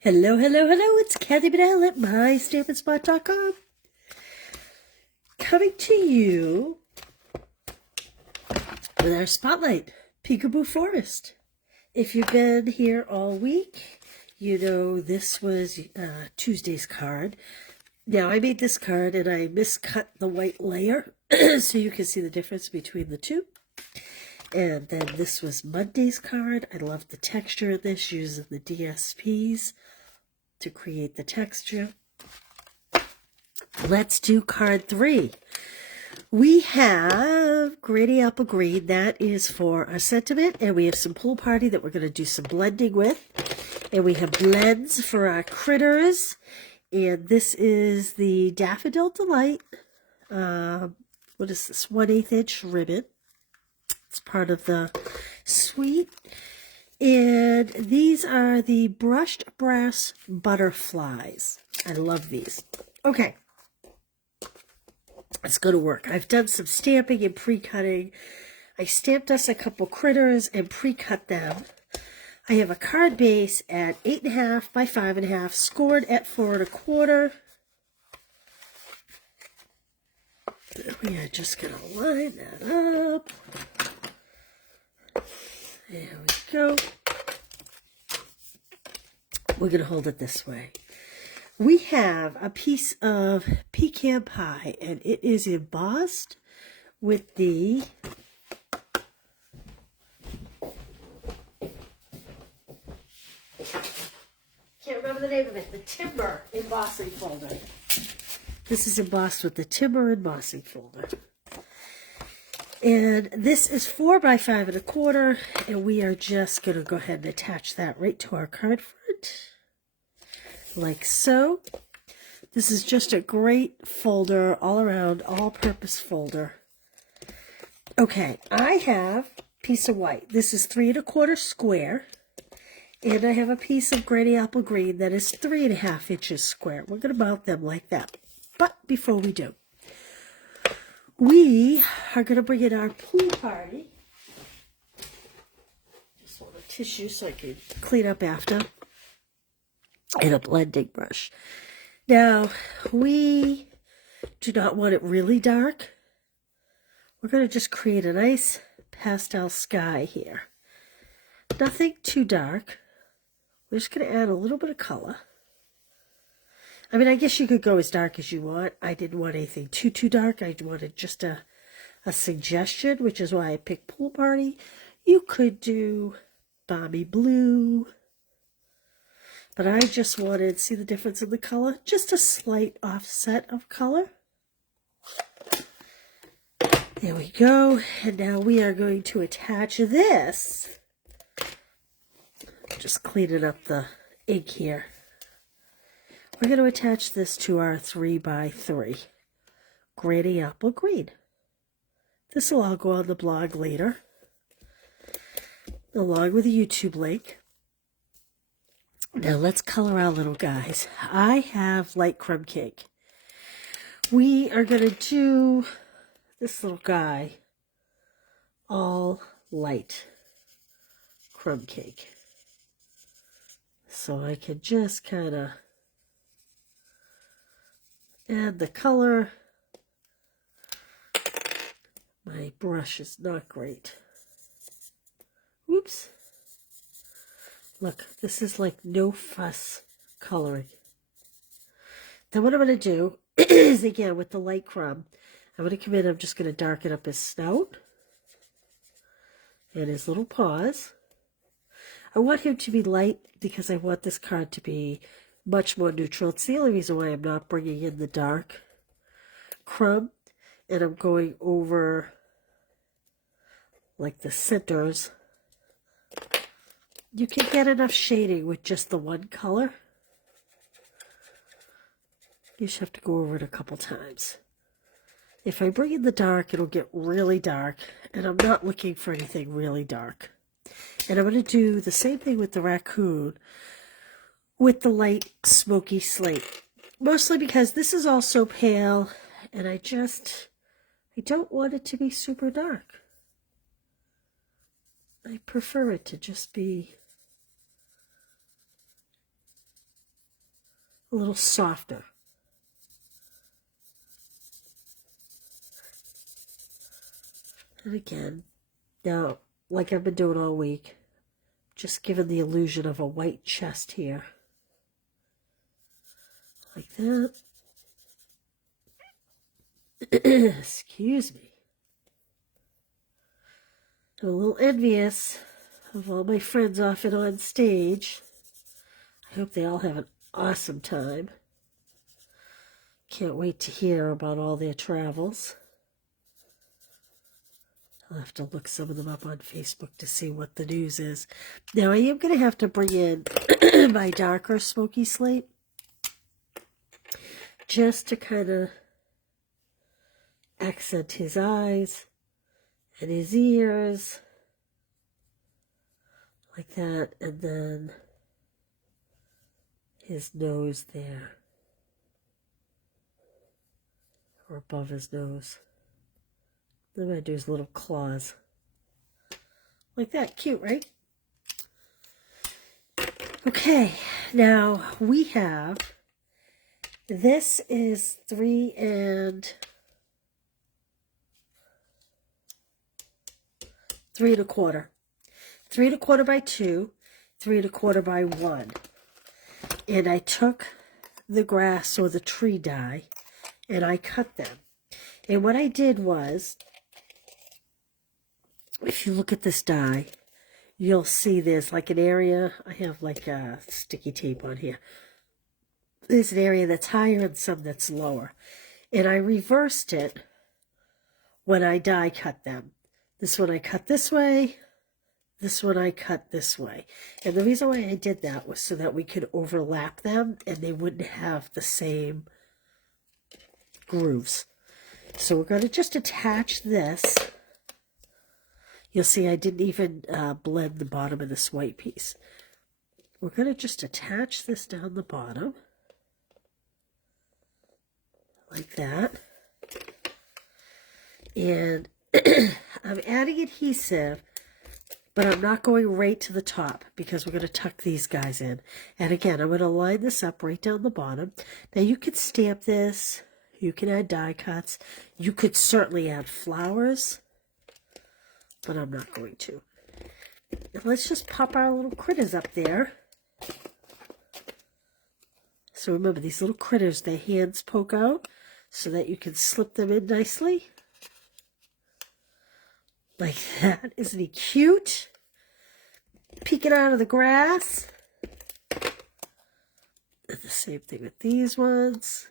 Hello, hello, hello, it's Kathy Bedell at MyStampandSpot.com. Coming to you with our spotlight, Peekaboo Forest. If you've been here all week, you know this was Tuesday's card. Now, I made this card and I miscut the white layer so you can see the difference between the two. And then this was Monday's card. I love the texture of this, using the DSPs to create the texture. Let's do card 3. We have Granny Apple Green. That is for our sentiment. And we have some Pool Party that we're going to do some blending with. And we have blends for our critters. And this is the Daffodil Delight. What is this? 1/8 inch ribbon. It's part of the suite. And these are the brushed brass butterflies. I love these. Okay. It's going to work. I've done some stamping and pre-cutting. I stamped us a couple critters and pre-cut them. I have a card base at 8.5 by 5.5, scored at 4 1/4. We are just going to line that up. There we go. We're going to hold it this way. We have a piece of pecan pie, and it is embossed with the can't remember the name of it, the timber embossing folder. This is embossed with the timber embossing folder. And this is 4 by 5 1/4, and we are just going to go ahead and attach that right to our card front, like so. This is just a great folder, all around, all-purpose folder. Okay, I have a piece of white. This is 3 1/4 square, and I have a piece of Granny Apple Green that is 3.5 inches square. We're going to mount them like that. But before we do, we are going to bring in our Pool Party. Just want a tissue so I can clean up after. And a blending brush. Now, we do not want it really dark. We're going to just create a nice pastel sky here. Nothing too dark. We're just going to add a little bit of color. I mean, I guess you could go as dark as you want. I didn't want anything too dark. I wanted just a suggestion, which is why I picked Pool Party. You could do Balmy Blue. But I just wanted, see the difference in the color? Just a slight offset of color. There we go. And now we are going to attach this. Just cleaning up the ink here. We're going to attach this to our 3 by 3 Granny Apple Green. This will all go on the blog later, along with a YouTube link. Now let's color our little guys. I have light crumb cake. We are going to do this little guy all light crumb cake. So I can just kind of add the color. My brush is not great. Whoops. Look, this is like no fuss coloring. Then what I'm going to do is, again, with the light crumb, I'm going to come in, I'm just going to darken up his snout and his little paws. I want him to be light because I want this card to be much more neutral. It's the only reason why I'm not bringing in the dark crumb, and I'm going over like the centers. You can get enough shading with just the one color. You just have to go over it a couple times. If I bring in the dark, it'll get really dark, and I'm not looking for anything really dark. And I'm going to do the same thing with the raccoon with the light smoky slate. Mostly because this is all so pale, and I don't want it to be super dark. I prefer it to just be little softer. And again, now, like I've been doing all week, just giving the illusion of a white chest here. Like that. Excuse me. I'm a little envious of all my friends off and on stage. I hope they all have an awesome time. Can't wait to hear about all their travels. I'll have to look some of them up on Facebook to see what the news is. Now, I am going to have to bring in my darker smoky slate just to kind of accent his eyes and his ears like that, and then his nose there, or above his nose. Then I'm going to do his little claws like that. Cute, right? Okay, now we have, this is 3 1/4. 3 1/4 by 2, 3 1/4 by 1. And I took the grass or the tree die and I cut them. And what I did was, if you look at this die, you'll see there's like an area, I have like a sticky tape on here. There's an area that's higher and some that's lower. And I reversed it when I die cut them. This one I cut this way, this one I cut this way. And the reason why I did that was so that we could overlap them and they wouldn't have the same grooves. So we're going to just attach this. You'll see I didn't even blend the bottom of this white piece. We're going to just attach this down the bottom. Like that. And I'm adding adhesive, but I'm not going right to the top because we're going to tuck these guys in. And again, I'm going to line this up right down the bottom. Now you could stamp this. You can add die cuts. You could certainly add flowers, but I'm not going to. And let's just pop our little critters up there. So remember, these little critters, their hands poke out so that you can slip them in nicely. Like that. Isn't he cute? Peeking out of the grass. And the same thing with these ones.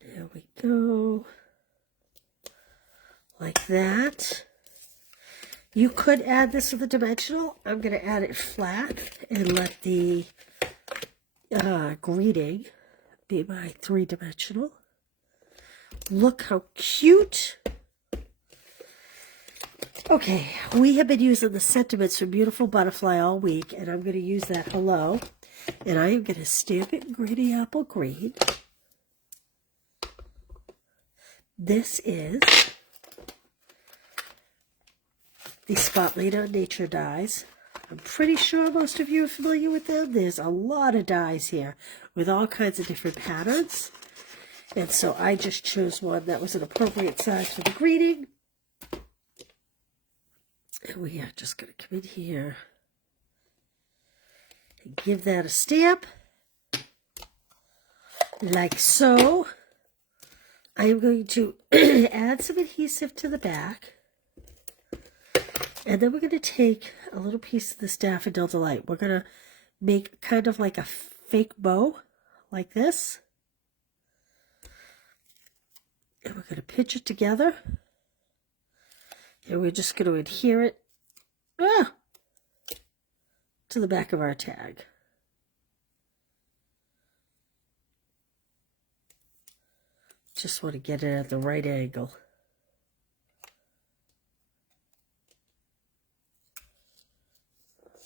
There we go. Like that. You could add this with a dimensional. I'm going to add it flat and let the greeting be my 3-dimensional. Look how cute. Okay, we have been using the sentiments from Beautiful Butterfly all week, and I'm going to use that hello. And I am going to stamp it in Gritty Apple Green. This is the Spotlight on Nature dies. I'm pretty sure most of you are familiar with them. There's a lot of dies here with all kinds of different patterns. And so I just chose one that was an appropriate size for the greeting. And we are just going to come in here and give that a stamp. Like so. I am going to add some adhesive to the back. And then we're going to take a little piece of this Daffodil Delight. We're going to make kind of like a fake bow, like this. And we're going to pinch it together. And we're just going to adhere it to the back of our tag. Just want to get it at the right angle.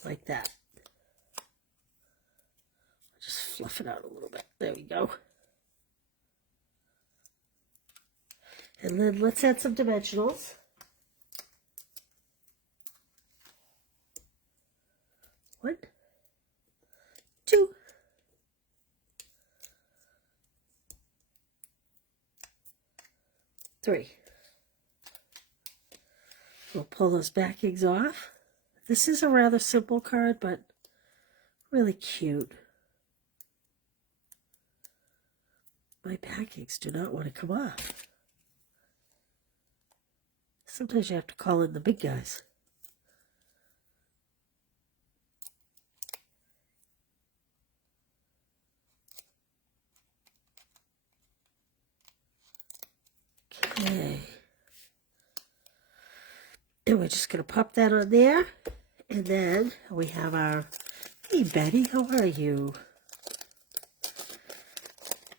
Like that. Just fluff it out a little bit. There we go. And then let's add some dimensionals. 1, 2, 3. We'll pull those backings off. This is a rather simple card, but really cute. My backings do not want to come off. Sometimes you have to call in the big guys. Okay. And we're just going to pop that on there. And then we have our, hey Betty, how are you?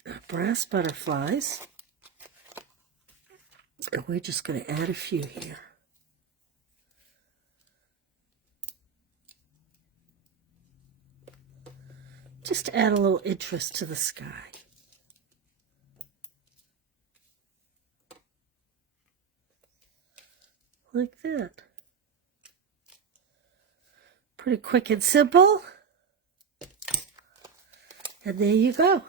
Our brass butterflies. And we're just going to add a few here. Just to add a little interest to the sky. Like that. Pretty quick and simple. And there you go.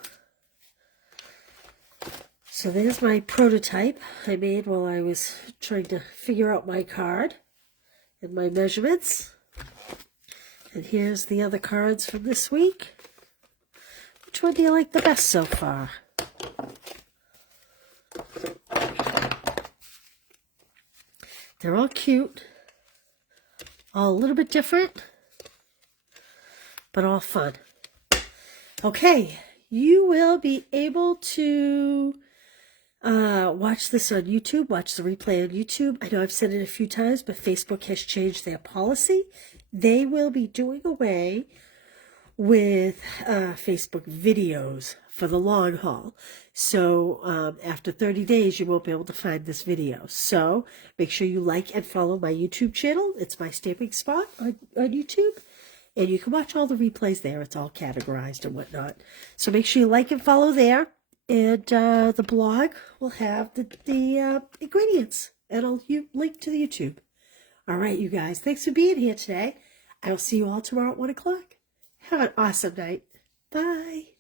So there's my prototype I made while I was trying to figure out my card and my measurements. And here's the other cards from this week. Which one do you like the best so far? They're all cute, all a little bit different, but all fun. Okay, you will be able to watch this on YouTube, watch the replay on YouTube. I know I've said it a few times, but Facebook has changed their policy. They will be doing away with Facebook videos for the long haul. So after 30 days, you won't be able to find this video. So make sure you like and follow my YouTube channel. It's my stamping spot on YouTube. And you can watch all the replays there. It's all categorized and whatnot. So make sure you like and follow there. And the blog will have the ingredients. And I'll link to the YouTube. All right, you guys. Thanks for being here today. I will see you all tomorrow at 1 o'clock. Have an awesome night. Bye.